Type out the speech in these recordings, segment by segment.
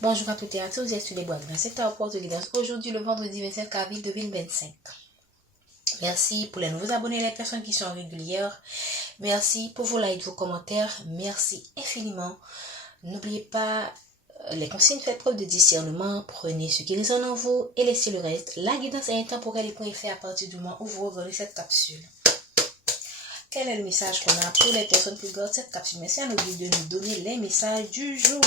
Bonjour à toutes et à tous, je suis les boîtes dans le secteur portugais. Aujourd'hui, le vendredi 25 avril 2025. Merci pour les nouveaux abonnés, les personnes qui sont régulières. Merci pour vos likes, vos commentaires. Merci infiniment. N'oubliez pas les consignes, faites preuve de discernement. Prenez ce qui résonne en vous et laissez le reste. La guidance est intemporelle et point fait à partir du moment où vous regardez cette capsule. Quel est le message qu'on a pour les personnes qui regardent cette capsule? Merci à nos guides de nous donner les messages du jour.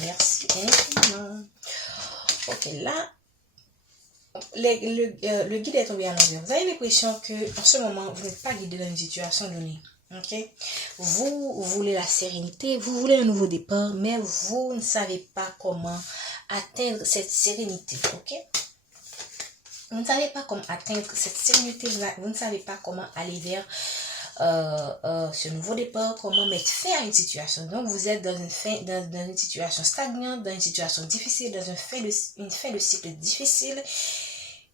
Merci infiniment. Ok, là, le guide est tombé à l'envers. Vous avez l'impression que en ce moment, vous n'êtes pas guidé dans une situation donnée. Ok, vous voulez la sérénité, vous voulez un nouveau départ, mais vous ne savez pas comment atteindre cette sérénité. Ok, vous ne savez pas comment atteindre cette sérénité, vous ne savez pas comment aller vers ce nouveau départ, comment mettre fin à une situation. Donc vous êtes dans une situation stagnante, dans une situation difficile, dans une fin de cycle difficile,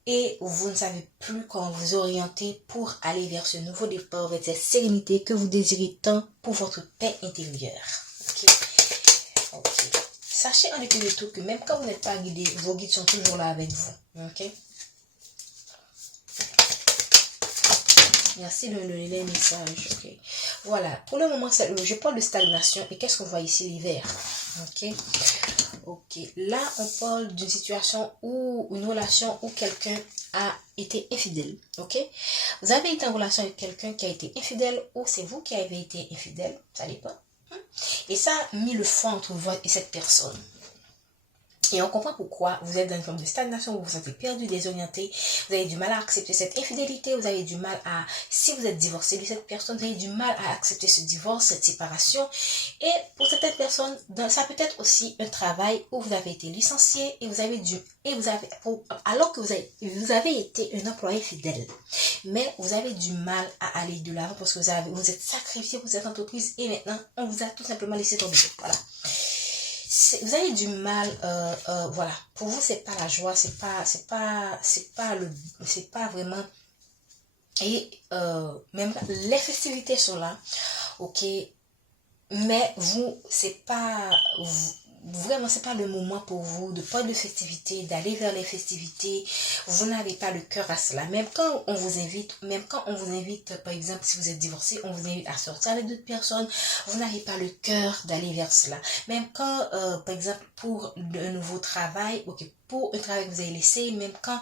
et vous ne savez plus comment vous orienter pour aller vers ce nouveau départ, vers cette sérénité que vous désirez tant pour votre paix intérieure. Ok. Sachez en dépit de tout que même quand vous n'êtes pas guidé, vos guides sont toujours là avec vous. Ok. Merci de me donner les messages. Ok. Voilà. Pour le moment, je parle de stagnation. Et qu'est-ce qu'on voit ici? L'hiver. Ok. Ok. Là, on parle d'une situation ou une relation où quelqu'un a été infidèle. Ok. Vous avez été en relation avec quelqu'un qui a été infidèle ou c'est vous qui avez été infidèle. Ça dépend. Et ça a mis le fond entre vous et cette personne. Et on comprend pourquoi vous êtes dans une forme de stagnation, vous vous sentez perdu, désorienté, vous avez du mal à accepter cette infidélité, vous avez du mal à, si vous êtes divorcé de cette personne, vous avez du mal à accepter ce divorce, cette séparation. Et pour certaines personnes, ça peut être aussi un travail où vous avez été licencié et vous avez alors que vous avez été un employé fidèle. Mais vous avez du mal à aller de l'avant parce que vous êtes sacrifié pour cette entreprise et maintenant, on vous a tout simplement laissé tomber. Voilà. Vous avez du mal, voilà. Pour vous, c'est pas la joie, c'est pas vraiment. Et même les festivités sont là, ok. Mais vous, c'est pas vraiment, c'est pas le moment pour vous de pas de festivités, d'aller vers les festivités. Vous n'avez pas le cœur à cela. Même quand on vous invite, par exemple, si vous êtes divorcé, on vous invite à sortir avec d'autres personnes, vous n'avez pas le cœur d'aller vers cela. Même quand, par exemple, pour un nouveau travail, ok, pour un travail que vous avez laissé, même quand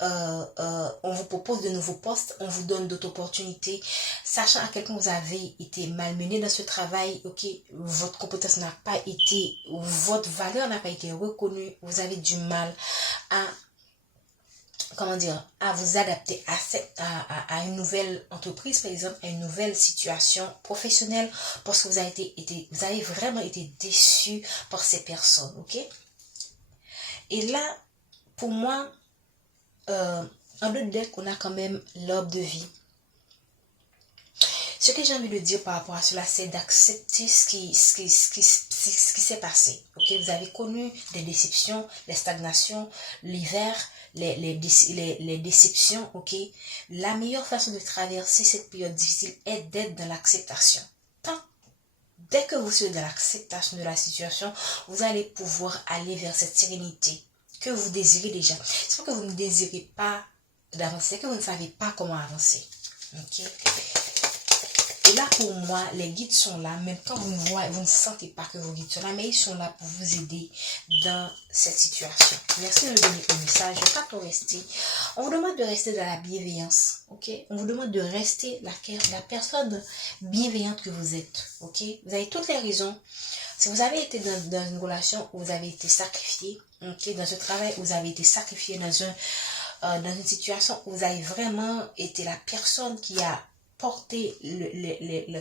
on vous propose de nouveaux postes, on vous donne d'autres opportunités, sachant à quel point vous avez été malmené dans ce travail, ok, votre compétence n'a pas été, votre valeur n'a pas été reconnue, vous avez du mal à, à vous adapter à une nouvelle entreprise, par exemple, à une nouvelle situation professionnelle, parce que vous avez vraiment été déçu par ces personnes, ok. Et là, pour moi, en deux decks, on a quand même l'arbre de vie. Ce que j'ai envie de dire par rapport à cela, c'est d'accepter ce qui s'est passé. Ok, vous avez connu des déceptions, des stagnations, l'hiver, les déceptions. Ok, la meilleure façon de traverser cette période difficile est d'être dans l'acceptation. Dès que vous serez dans l'acceptation de la situation, vous allez pouvoir aller vers cette sérénité que vous désirez déjà. C'est pas que vous ne désirez pas d'avancer, c'est que vous ne savez pas comment avancer. Ok. Et là, pour moi, les guides sont là, même quand vous ne sentez pas que vos guides sont là, mais ils sont là pour vous aider dans cette situation. Merci de me donner un message. Je ne vais pas trop rester. On vous demande de rester dans la bienveillance. Ok. On vous demande de rester la personne bienveillante que vous êtes. Ok. Vous avez toutes les raisons. Si vous avez été dans une relation où vous avez été sacrifié, ok, dans un travail où vous avez été sacrifié, dans une situation où vous avez vraiment été la personne qui a porté la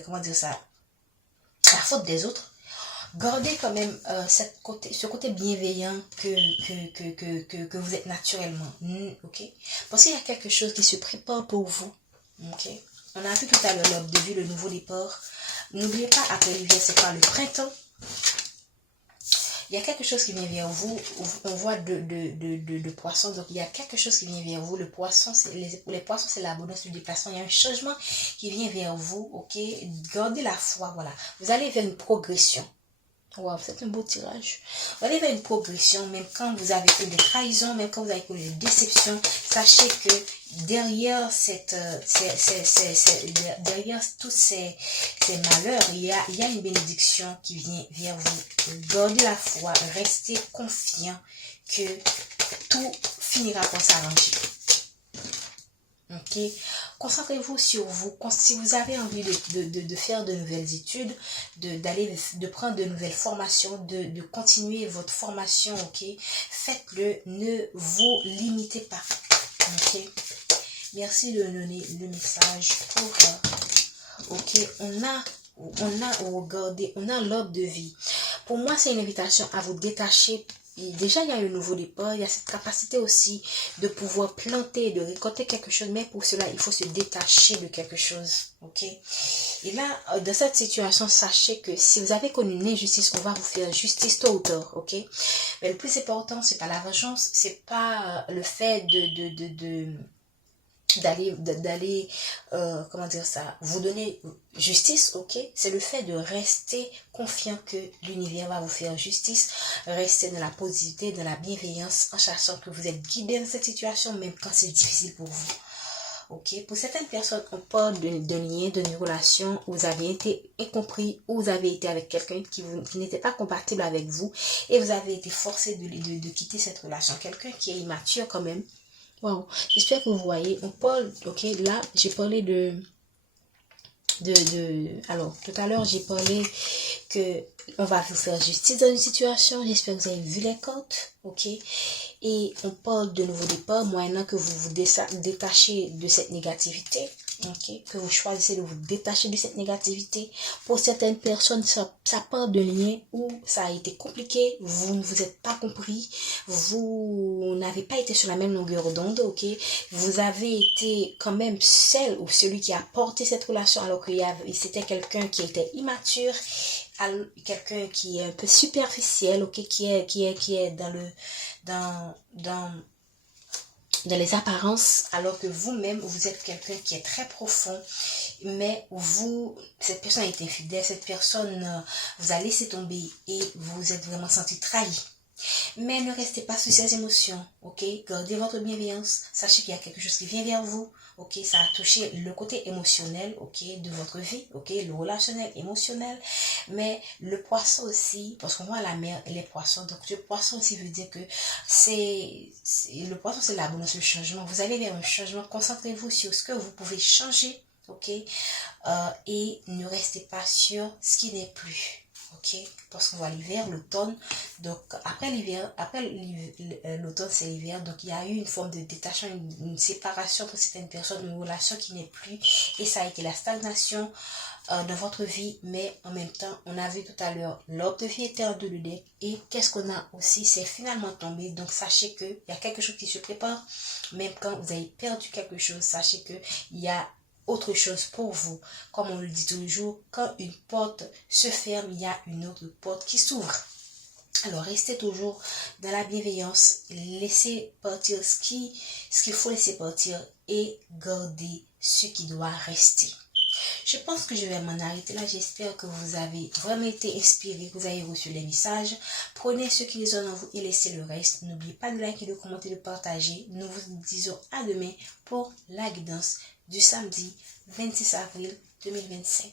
faute des autres, gardez quand même ce côté bienveillant que vous êtes naturellement, ok, parce qu'il y a quelque chose qui se prépare pour vous, ok. On a vu tout à l'heure l'arbre de vie, le nouveau départ. N'oubliez pas, après l'hiver, c'est pas le printemps. Il y a quelque chose qui vient vers vous. On voit de poissons. Donc, il y a quelque chose qui vient vers vous. Le poisson, les poissons, c'est l'abondance du déplacement. Il y a un changement qui vient vers vous. Ok. Gardez la foi. Voilà. Vous allez vers une progression. Wow, c'est un beau tirage. Vous allez vers une progression, même quand vous avez eu des trahisons, même quand vous avez eu des déceptions. Sachez que derrière derrière tous ces malheurs, il y a une bénédiction qui vient vers vous. Gardez la foi, restez confiant que tout finira par s'arranger. Ok, concentrez-vous sur vous. Si vous avez envie de faire de nouvelles études, de prendre de nouvelles formations, de continuer votre formation, ok, faites-le, ne vous limitez pas. Ok, merci de donner le message pour ok, on a l'ordre de vie. Pour moi, c'est une invitation à vous détacher. Et déjà, il y a un nouveau départ, il y a cette capacité aussi de pouvoir planter, de récolter quelque chose, mais pour cela, il faut se détacher de quelque chose, ok? Et là, dans cette situation, sachez que si vous avez connu une injustice, on va vous faire justice tôt ou tard, ok? Mais le plus important, c'est pas la vengeance, c'est pas le fait d'aller comment dire ça, vous donner justice, ok, c'est le fait de rester confiant que l'univers va vous faire justice, rester dans la positivité, dans la bienveillance, en sachant que vous êtes guidé dans cette situation, même quand c'est difficile pour vous. Ok, pour certaines personnes, on parle d'un lien, d'une relation où vous avez été incompris, où vous avez été avec quelqu'un qui n'était pas compatible avec vous et vous avez été forcé de quitter cette relation. Quelqu'un qui est immature quand même. Wow, j'espère que vous voyez. On parle, ok, là, j'ai parlé alors, tout à l'heure, j'ai parlé que on va vous faire justice dans une situation. J'espère que vous avez vu les cartes, ok. Et on parle de nouveau départ, moyennant que vous vous détachez de cette négativité, ok. Que vous choisissez de vous détacher de cette négativité. Pour certaines personnes, ça part d'un lien où ça a été compliqué, vous ne vous êtes pas compris, vous n'avez pas été sur la même longueur d'onde, ok. Vous avez été quand même celle ou celui qui a porté cette relation alors que c'était quelqu'un qui était immature, quelqu'un qui est un peu superficiel, ok, qui est dans les apparences, alors que vous-même, vous êtes quelqu'un qui est très profond, mais cette personne a été infidèle, cette personne vous a laissé tomber et vous êtes vraiment senti trahi. Mais ne restez pas sur ces émotions, ok? Gardez votre bienveillance. Sachez qu'il y a quelque chose qui vient vers vous, ok? Ça a touché le côté émotionnel, ok? De votre vie, ok? Le relationnel, émotionnel. Mais le poisson aussi, parce qu'on voit la mer et les poissons. Donc, le poisson aussi veut dire que le poisson, c'est l'abondance, le changement. Vous allez vers un changement. Concentrez-vous sur ce que vous pouvez changer, ok? Et ne restez pas sur ce qui n'est plus. Ok, parce qu'on va l'hiver, l'automne. Donc après l'automne c'est l'hiver. Donc il y a eu une forme de détachement, une séparation pour certaines personnes, une relation qui n'est plus. Et ça a été la stagnation dans votre vie. Mais en même temps, on a vu tout à l'heure l'ordre de vie était en deux deck. Et qu'est-ce qu'on a aussi? C'est finalement tombé. Donc sachez qu'il y a quelque chose qui se prépare. Même quand vous avez perdu quelque chose, sachez qu'il y a autre chose pour vous. Comme on le dit toujours, quand une porte se ferme, il y a une autre porte qui s'ouvre. Alors, restez toujours dans la bienveillance, laissez partir ce qu'il faut laisser partir et gardez ce qui doit rester. Je pense que je vais m'en arrêter là. J'espère que vous avez vraiment été inspiré, que vous avez reçu les messages. Prenez ce qui résonne en vous et laissez le reste. N'oubliez pas de liker, de commenter, de partager. Nous vous disons à demain pour la guidance du samedi 26 avril 2025.